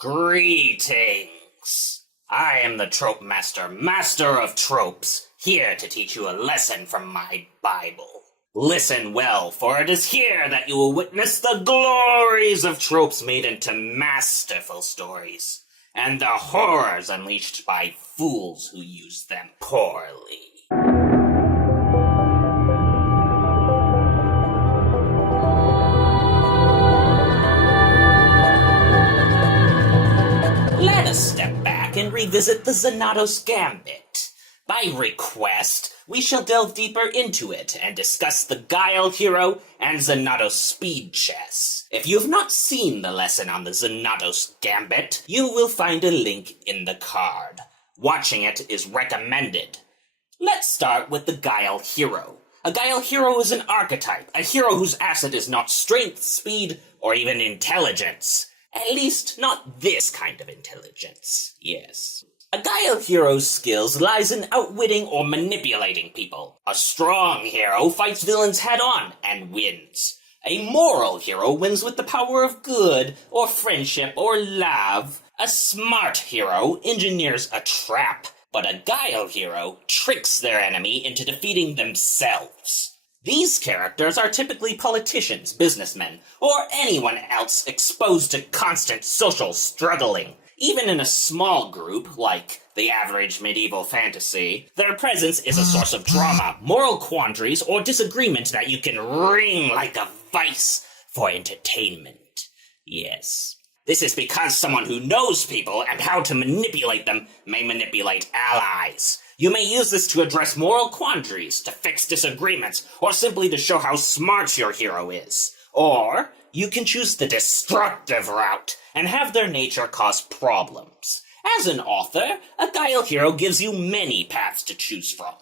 Greetings! I am the TropeMaster, master of tropes, here to teach you a lesson from my Bible. Listen well, for it is here that you will witness the glories of tropes made into masterful stories, and the horrors unleashed by fools who use them poorly. Let us step back and revisit the Xanatos Gambit. By request, we shall delve deeper into it and discuss the Guile Hero and Xanatos Speed Chess. If you have not seen the lesson on the Xanatos Gambit, you will find a link in the card. Watching it is recommended. Let's start with the Guile Hero. A Guile Hero is an archetype, a hero whose asset is not strength, speed, or even intelligence. At least, not this kind of intelligence, yes. A Guile Hero's skills lies in outwitting or manipulating people. A strong hero fights villains head-on and wins. A moral hero wins with the power of good, or friendship, or love. A smart hero engineers a trap, but a Guile Hero tricks their enemy into defeating themselves. These characters are typically politicians, businessmen, or anyone else exposed to constant social struggling. Even in a small group, like the average medieval fantasy, their presence is a source of drama, moral quandaries, or disagreement that you can wring like a vice for entertainment. Yes. This is because someone who knows people and how to manipulate them may manipulate allies. You may use this to address moral quandaries, to fix disagreements, or simply to show how smart your hero is. Or you can choose the destructive route and have their nature cause problems. As an author, a Guile Hero gives you many paths to choose from.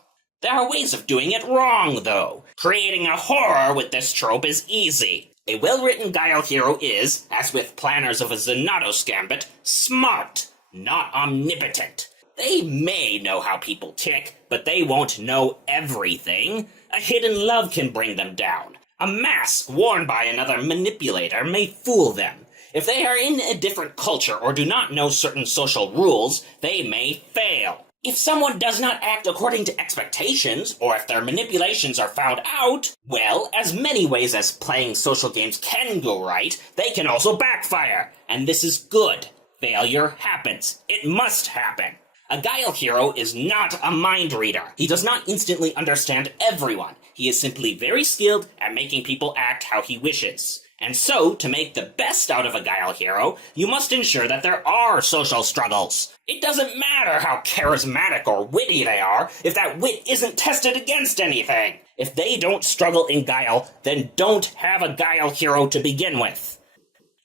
There are ways of doing it wrong, though. Creating a horror with this trope is easy. A well-written Guile Hero is, as with planners of a Xanatos Gambit, smart, not omnipotent. They may know how people tick, but they won't know everything. A hidden love can bring them down. A mask worn by another manipulator may fool them. If they are in a different culture or do not know certain social rules, they may fail. If someone does not act according to expectations, or if their manipulations are found out, well, as many ways as playing social games can go right, they can also backfire. And this is good. Failure happens. It must happen. A Guile Hero is not a mind reader. He does not instantly understand everyone. He is simply very skilled at making people act how he wishes. And so, to make the best out of a Guile Hero, you must ensure that there are social struggles. It doesn't matter how charismatic or witty they are if that wit isn't tested against anything. If they don't struggle in Guile, then don't have a Guile Hero to begin with.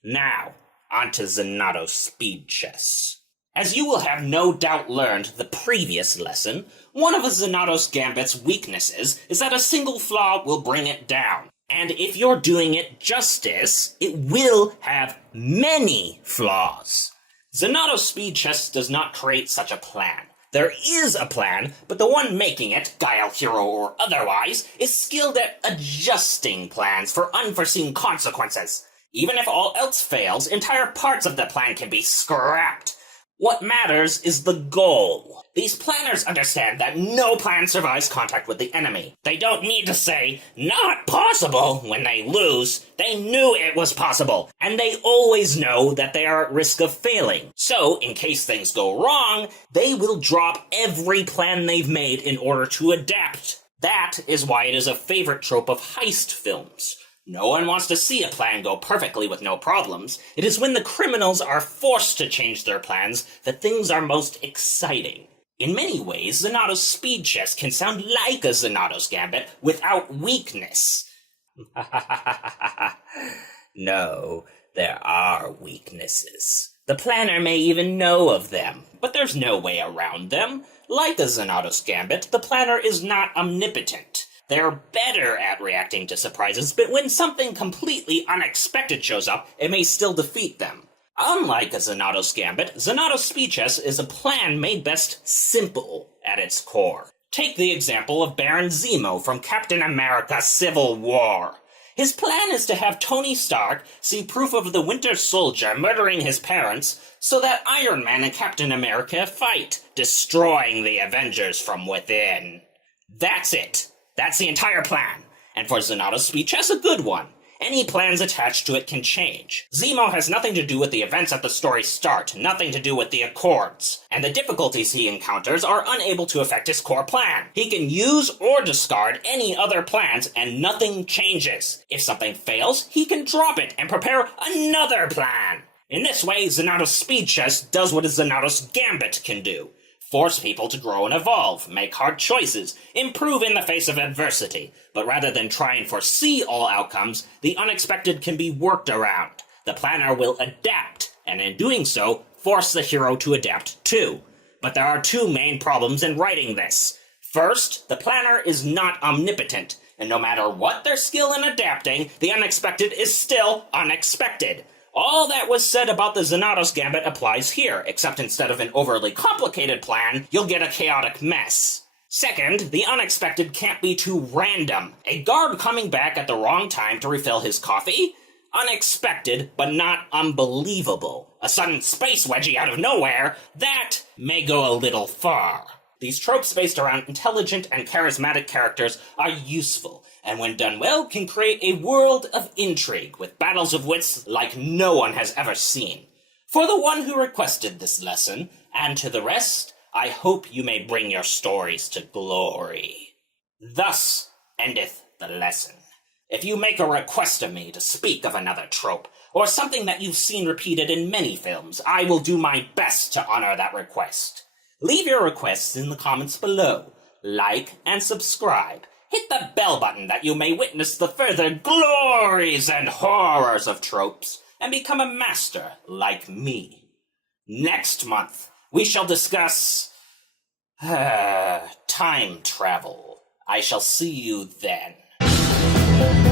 Now, on to Xanatos Speed Chess. As you will have no doubt learned the previous lesson, one of a Xanatos Gambit's weaknesses is that a single flaw will bring it down. And if you're doing it justice, it will have many flaws. Xanatos Speed Chess does not create such a plan. There is a plan, but the one making it, Guile Hero or otherwise, is skilled at adjusting plans for unforeseen consequences. Even if all else fails, entire parts of the plan can be scrapped. What matters is the goal. These planners understand that no plan survives contact with the enemy. They don't need to say, "not possible," when they lose. They knew it was possible, and they always know that they are at risk of failing. So, in case things go wrong, they will drop every plan they've made in order to adapt. That is why it is a favorite trope of heist films. No one wants to see a plan go perfectly with no problems. It is when the criminals are forced to change their plans that things are most exciting. In many ways, Xanatos Speed Chess can sound like a Xanatos Gambit without weakness. No, there are weaknesses. The planner may even know of them, but there's no way around them. Like a Xanatos Gambit, the planner is not omnipotent. They're better at reacting to surprises, but when something completely unexpected shows up, it may still defeat them. Unlike a Xanatos Gambit, Xanatos Speed Chess is a plan made best simple at its core. Take the example of Baron Zemo from Captain America Civil War. His plan is to have Tony Stark see proof of the Winter Soldier murdering his parents so that Iron Man and Captain America fight, destroying the Avengers from within. That's it. That's the entire plan. And for Xanatos Speed Chess, a good one. Any plans attached to it can change. Zemo has nothing to do with the events at the story's start, nothing to do with the Accords, and the difficulties he encounters are unable to affect his core plan. He can use or discard any other plans and nothing changes. If something fails, he can drop it and prepare another plan. In this way, Xanatos Speed Chess does what a Xanatos Gambit can do. Force people to grow and evolve, make hard choices, improve in the face of adversity. But rather than try and foresee all outcomes, the unexpected can be worked around. The planner will adapt, and in doing so, force the hero to adapt too. But there are two main problems in writing this. First, the planner is not omnipotent, and no matter what their skill in adapting, the unexpected is still unexpected. All that was said about the Xanatos Gambit applies here, except instead of an overly complicated plan, you'll get a chaotic mess. Second, the unexpected can't be too random. A guard coming back at the wrong time to refill his coffee? Unexpected, but not unbelievable. A sudden space wedgie out of nowhere? That may go a little far. These tropes based around intelligent and charismatic characters are useful, and when done well, can create a world of intrigue with battles of wits like no one has ever seen. For the one who requested this lesson, and to the rest, I hope you may bring your stories to glory. Thus endeth the lesson. If you make a request of me to speak of another trope, or something that you've seen repeated in many films, I will do my best to honor that request. Leave your requests in the comments below. Like and subscribe. Hit the bell button that you may witness the further glories and horrors of tropes, and become a master like me. Next month, we shall discuss time travel. I shall see you then.